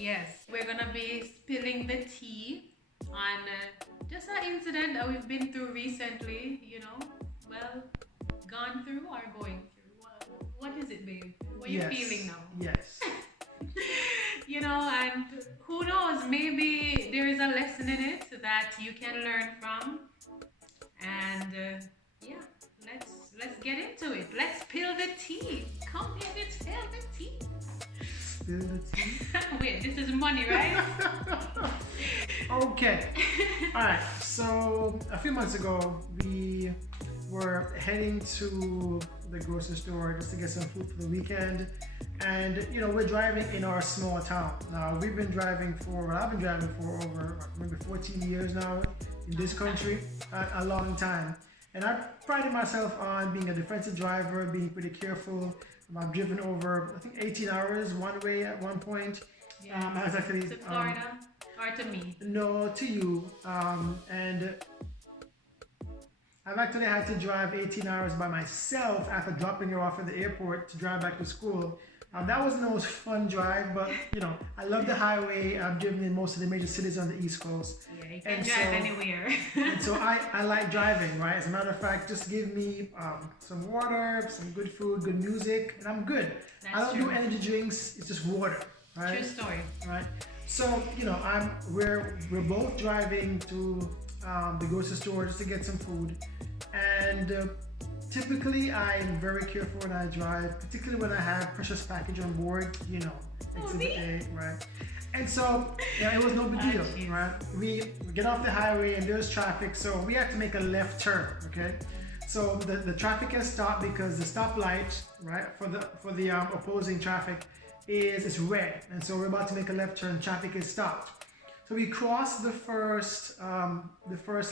Yes, we're gonna be spilling the tea on just an incident that we've been through recently, well, gone through or going through. What is it, babe? What are you feeling Yes, now? yes. And who knows, maybe there is a lesson in it that you can learn from. And yeah, let's get into it. Let's spill the tea. Come here, let's spill the tea. Spill the tea. Wait, this is money, right? Okay. All right. So a few months ago, we were heading to the grocery store just to get some food for the weekend. And we're driving in our small town. Now we've been driving for, well, I've been driving for over maybe 14 years now in this country, a long time. And I prided myself on being a defensive driver, being pretty careful. I've driven over, I think, 18 hours one way at one point. Yeah. I was actually To Florida or to me? no, to you. And I've actually had to drive 18 hours by myself after dropping her off at the airport to drive back to school. That wasn't the most fun drive, but I love the highway. I've driven in most of the major cities on the East Coast. Yeah, you can drive anywhere. And so I like driving, right? As a matter of fact, just give me some water, some good food, good music, and I'm good. I don't do energy drinks, it's just water, right? True story. Right. So, we're both driving to the grocery store just to get some food. And typically, I'm very careful when I drive, particularly when I have precious package on board, Exhibit A, right? And so, it was no big deal, right? We get off the highway and there's traffic, so we have to make a left turn, okay? So the traffic has stopped because the stoplight, right, for the opposing traffic is red, and so we're about to make a left turn. Traffic is stopped. So we cross the first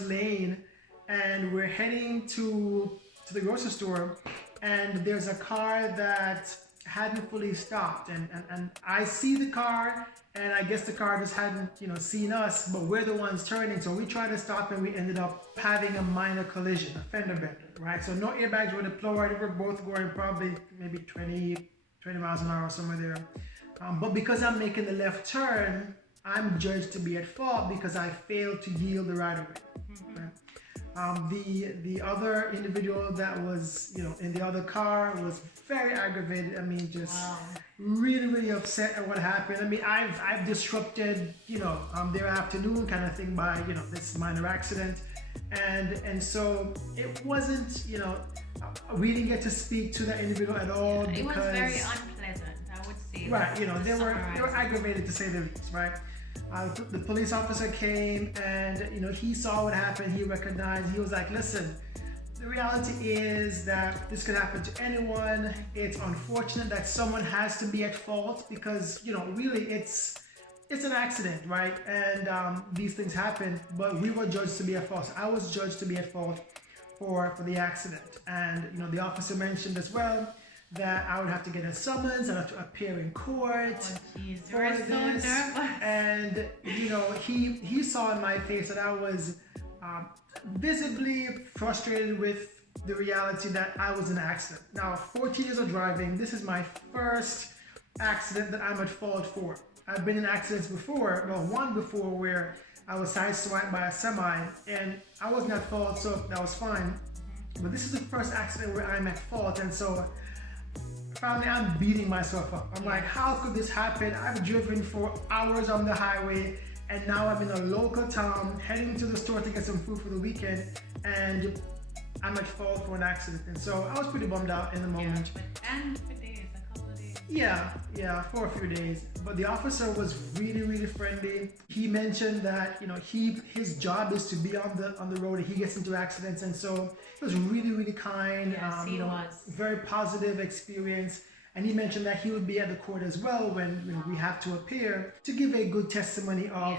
lane, and we're heading to the grocery store, and there's a car that hadn't fully stopped, and I see the car, and I guess the car just hadn't seen us, but we're the ones turning, so we tried to stop, and we ended up having a minor collision, a fender bender, right? So no airbags were deployed. We're both going probably maybe 20 miles an hour, somewhere there. But because I'm making the left turn, I'm judged to be at fault because I failed to yield the right of way. Right? The other individual that was in the other car was very aggravated. I mean, just really upset at what happened. I mean, I've disrupted their afternoon kind of thing by this minor accident, and so it wasn't we didn't get to speak to that individual at all because it was very unpleasant, I would say. Right, they were aggravated to say the least, right? The police officer came and he saw what happened. He recognized. He was like, "Listen, the reality is that this could happen to anyone. It's unfortunate that someone has to be at fault because really it's an accident, right? And these things happen. But we were judged to be at fault. So I was judged to be at fault for the accident. And the officer mentioned as well that I would have to get a summons and have to appear in court for this. And he saw in my face that I was visibly frustrated with the reality that I was in an accident. Now, 14 years of driving, this is my first accident that I'm at fault for. I've been in accidents before, one before where I was sideswiped by a semi and I wasn't at fault, so that was fine. But this is the first accident where I'm at fault, and so finally I'm beating myself up. I'm like, how could this happen? I've driven for hours on the highway, and now I'm in a local town heading to the store to get some food for the weekend, and I'm at fault for an accident. And so I was pretty bummed out in the moment. And for days, a couple of days. Yeah, for a few days. But the officer was really friendly. He mentioned that his job is to be on the road and he gets into accidents, and so he was really kind. Yes, he was. Very positive experience. And he mentioned that he would be at the court as well when we have to appear to give a good testimony of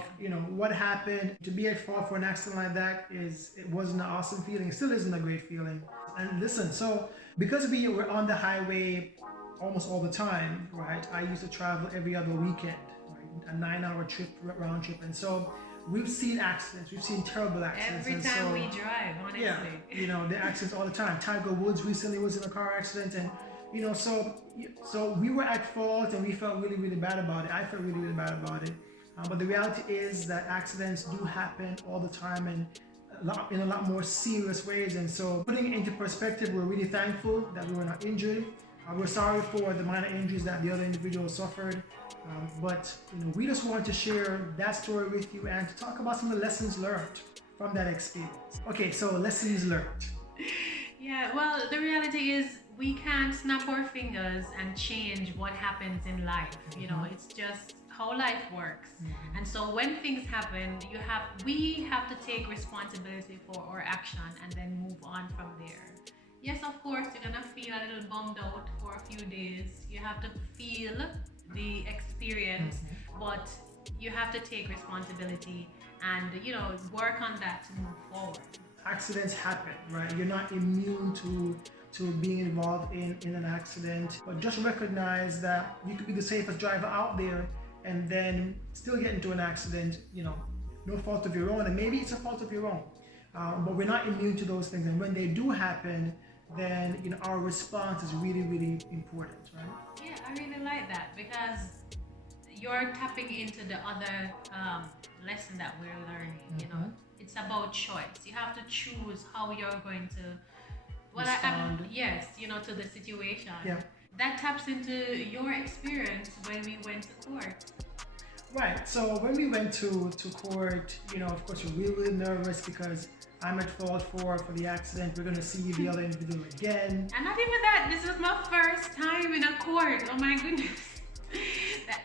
what happened. To be at fault for an accident like that it wasn't an awesome feeling. It still isn't a great feeling. And listen, so because we were on the highway almost all the time, right? I used to travel every other weekend, right? A 9-hour trip, round trip, and so we've seen accidents. We've seen terrible accidents. Every time we drive, honestly. Yeah, the accidents all the time. Tiger Woods recently was in a car accident, and So we were at fault and we felt really, really bad about it. I felt really, really bad about it. But the reality is that accidents do happen all the time and in a lot more serious ways. And so, putting it into perspective, we're really thankful that we were not injured. We're sorry for the minor injuries that the other individual suffered. But we just want to share that story with you and to talk about some of the lessons learned from that experience. Okay, so lessons learned. Yeah, well, the reality is we can't snap our fingers and change what happens in life. It's just how life works. And so when things happen, we have to take responsibility for our action and then move on from there. Yes, of course, you're gonna feel a little bummed out for a few days. You have to feel the experience, but you have to take responsibility and work on that to move forward. Accidents happen, right? You're not immune to being involved in an accident, but just recognize that you could be the safest driver out there and then still get into an accident, no fault of your own, and maybe it's a fault of your own. But we're not immune to those things, and when they do happen, then our response is really, really important, right? Yeah, I really like that because you're tapping into the other lesson that we're learning. It's about choice. You have to choose how you're going to Respond. to the situation. Yeah. That taps into your experience when we went to court. Right. So when we went to court, of course, we're really, really nervous because I'm at fault for the accident. We're going to see the other individual again. And not even that, this was my first time in a court. Oh my goodness.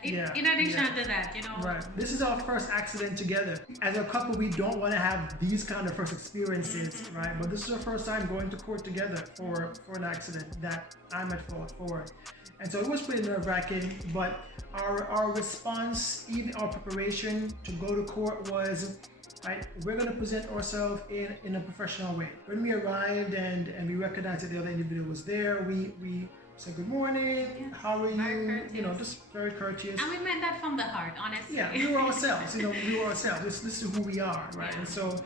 In addition to that, Right. This is our first accident together. As a couple, we don't want to have these kind of first experiences, right? But this is our first time going to court together for an accident that I'm at fault for. And so it was pretty nerve-wracking, but our response, even our preparation to go to court was, right, we're going to present ourselves in a professional way. When we arrived and we recognized that the other individual was there, we said good morning, how are you? Just very courteous. And we meant that from the heart, honestly. Yeah, we were ourselves. We were ourselves. This is who we are, right? Yeah. And so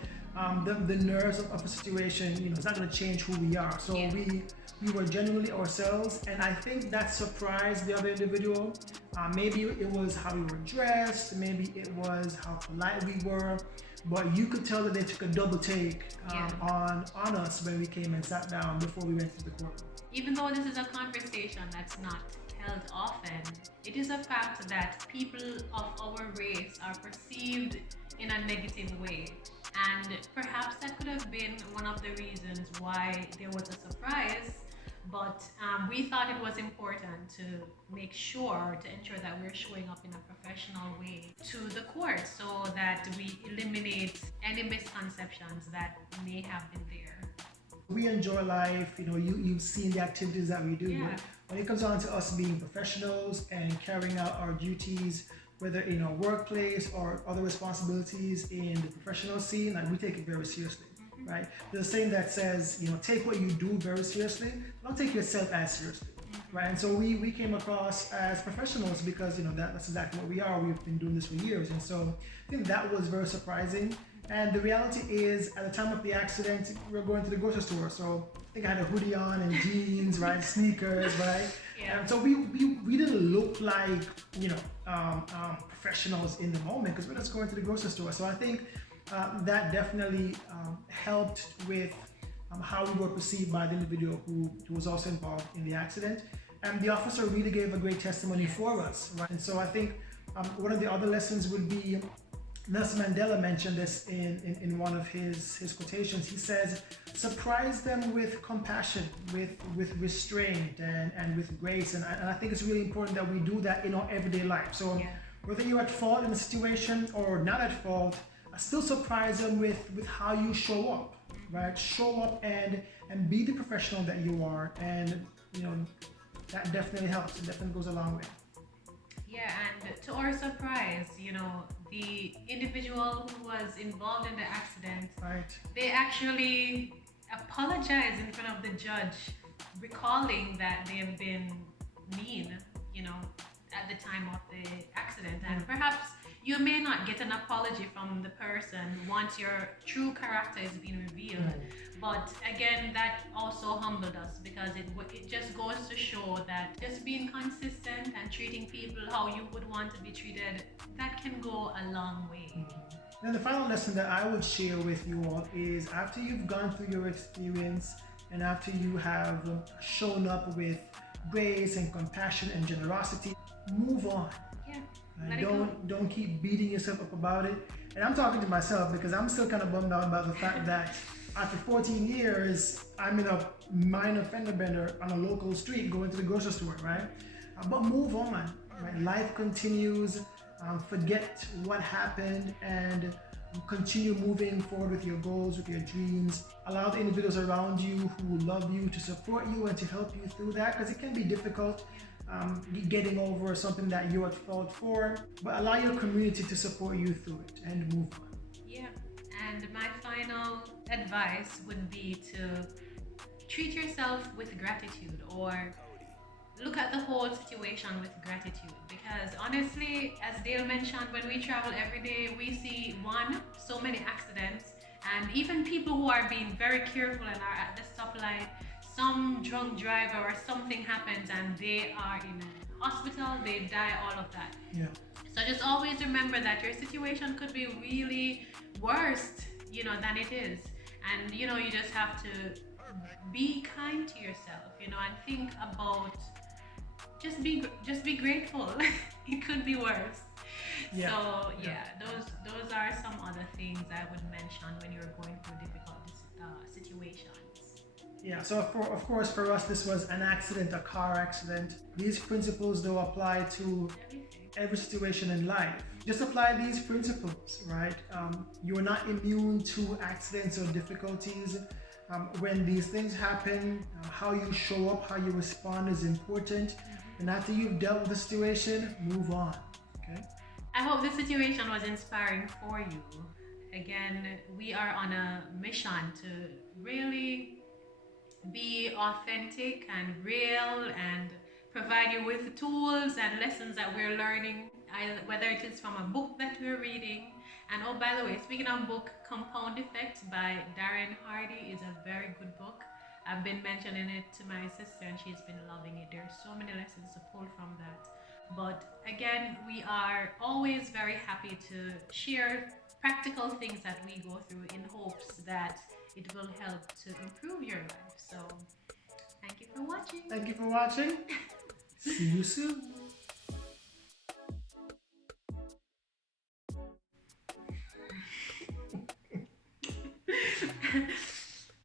the nerves of a situation, it's not going to change who we are. So we were genuinely ourselves, and I think that surprised the other individual. Maybe it was how we were dressed, maybe it was how polite we were, but you could tell that they took a double take on us when we came and sat down before we went to the court. Even though this is a conversation that's not held often, it is a fact that people of our race are perceived in a negative way. And perhaps that could have been one of the reasons why there was a surprise. But we thought it was important to make sure, to ensure that we're showing up in a professional way to the court so that we eliminate any misconceptions that may have been there. We enjoy life, you've seen the activities that we do. Yeah. But when it comes down to us being professionals and carrying out our duties, whether in our workplace or other responsibilities in the professional scene, we take it very seriously. Right? There's a saying that says, take what you do very seriously. Don't take yourself as seriously. Right? And so we came across as professionals because, that's exactly what we are. We've been doing this for years. And so I think that was very surprising. And the reality is, at the time of the accident, we were going to the grocery store. So I think I had a hoodie on and jeans, right? Sneakers, right? Yeah. So we didn't look like, professionals in the moment because we're just going to the grocery store. So I think that definitely helped with how we were perceived by the individual who was also involved in the accident. And the officer really gave a great testimony for us, right? And so I think one of the other lessons would be, Nelson Mandela mentioned this in one of his quotations. He says, surprise them with compassion, with restraint and with grace. And I think it's really important that we do that in our everyday life. So whether you're at fault in a situation or not at fault, still surprise them with how you show up, right? Show up and be the professional that you are. And, that definitely helps. It definitely goes a long way. Yeah, and to our surprise, the individual who was involved in the accident, right, they actually apologized in front of the judge, recalling that they have been mean, at the time of the accident. And perhaps you may not get an apology from the person once your true character is being revealed. Right. But again, that also humbled us because it just goes to show that just being consistent and treating people how you would want to be treated, that can go a long way. And the final lesson that I would share with you all is after you've gone through your experience and after you have shown up with grace and compassion and generosity, move on. Yeah. And don't keep beating yourself up about it. And I'm talking to myself because I'm still kind of bummed out about the fact that after 14 years, I'm in a minor fender bender on a local street going to the grocery store, right? But move on, right? Life continues. Forget what happened and continue moving forward with your goals, with your dreams. Allow the individuals around you who love you to support you and to help you through that because it can be difficult getting over something that you're at fault for. But allow your community to support you through it and move on. Yeah. And my final advice would be to treat yourself with gratitude, or look at the whole situation with gratitude, because honestly, as Dale mentioned, when we travel every day, we see so many accidents, and even people who are being very careful and are at the stoplight, some drunk driver or something happens and they are in a hospital, they die, all of that. Yeah. So just always remember that your situation could be really worse, than it is. And you just have to be kind to yourself, and think about just be grateful. It could be worse. Yeah. So those are some other things I would mention when you're going through difficult situations. Yeah, so of course for us this was an accident, a car accident. These principles though apply to every situation in life. Just apply these principles, right? You are not immune to accidents or difficulties. When these things happen, how you show up, how you respond is important. And after you've dealt with the situation, move on, okay? I hope the situation was inspiring for you. Again, we are on a mission to really be authentic and real and provide you with tools and lessons that we're learning, whether it is from a book that we're reading. And oh, by the way, speaking of book, Compound Effect by Darren Hardy is a very good book. I've been mentioning it to my sister and she's been loving it. There's so many lessons to pull from that. But again, we are always very happy to share practical things that we go through in hopes that it will help to improve your life. So thank you for watching. Thank you for watching. See you soon.